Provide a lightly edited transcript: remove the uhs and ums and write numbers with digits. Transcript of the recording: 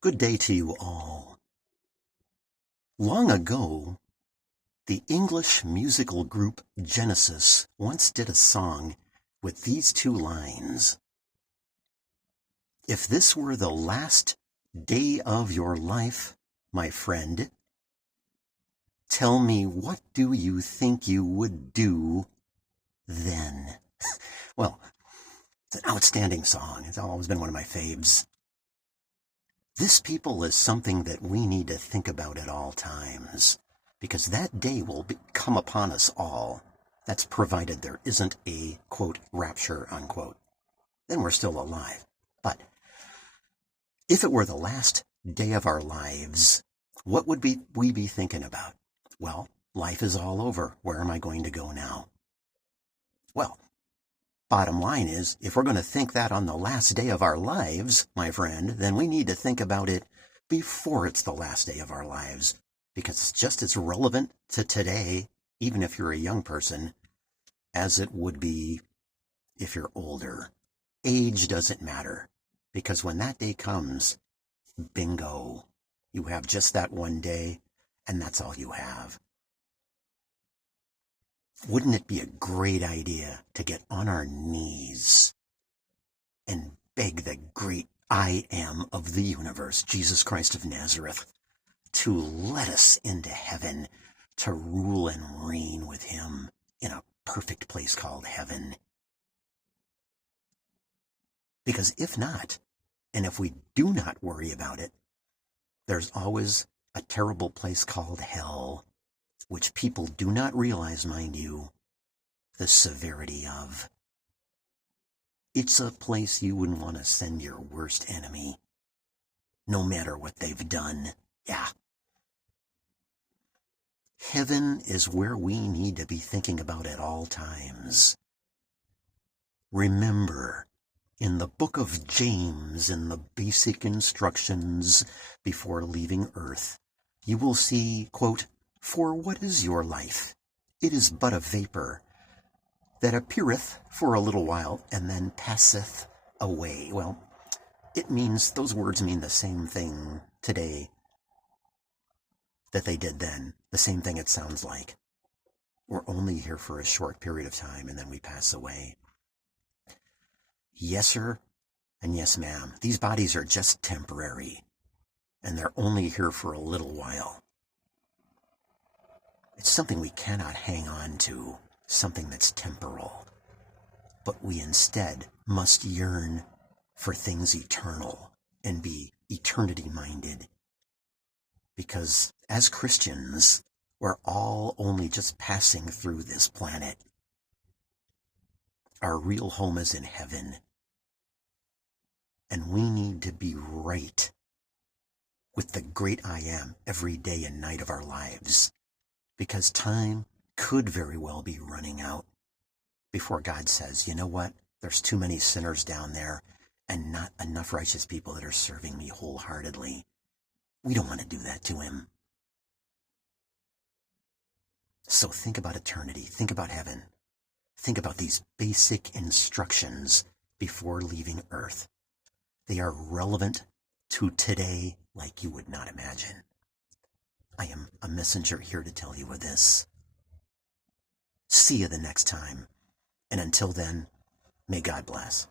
Good day to you all. Long ago, the English musical group Genesis once did a song with these two lines. If this were the last day of your life, my friend, tell me, what do you think you would do then? Well, it's an outstanding song. It's always been one of my faves. This, people, is something that we need to think about at all times, because that day will come upon us all. That's provided there isn't a, quote, rapture, unquote. Then we're still alive. But if it were the last day of our lives, what would we be thinking about? Well, life is all over. Where am I going to go now? Well, bottom line is, if we're going to think that on the last day of our lives, my friend, then we need to think about it before it's the last day of our lives, because it's just as relevant to today, even if you're a young person, as it would be if you're older. Age doesn't matter, because when that day comes, bingo, you have just that one day, and that's all you have. Wouldn't it be a great idea to get on our knees and beg the great I Am of the universe, Jesus Christ of Nazareth, to let us into heaven to rule and reign with him in a perfect place called heaven? Because if not, and if we do not worry about it, there's always a terrible place called hell, which people do not realize, mind you, the severity of. It's a place you wouldn't want to send your worst enemy, no matter what they've done. Yeah. Heaven is where we need to be thinking about at all times. Remember, in the book of James, in the basic instructions before leaving earth, you will see, quote, "For what is your life? It is but a vapor that appeareth for a little while and then passeth away." Well, those words mean the same thing today that they did then. The same thing it sounds like. We're only here for a short period of time and then we pass away. Yes, sir, and yes, ma'am. These bodies are just temporary, and they're only here for a little while. It's something we cannot hang on to, something that's temporal. But we instead must yearn for things eternal and be eternity-minded. Because as Christians, we're all only just passing through this planet. Our real home is in heaven. And we need to be right with the great I Am every day and night of our lives. Because time could very well be running out before God says, you know what? There's too many sinners down there and not enough righteous people that are serving me wholeheartedly. We don't want to do that to him. So think about eternity. Think about heaven. Think about these basic instructions before leaving earth. They are relevant to today like you would not imagine. I am a messenger here to tell you of this. See you the next time. And until then, may God bless.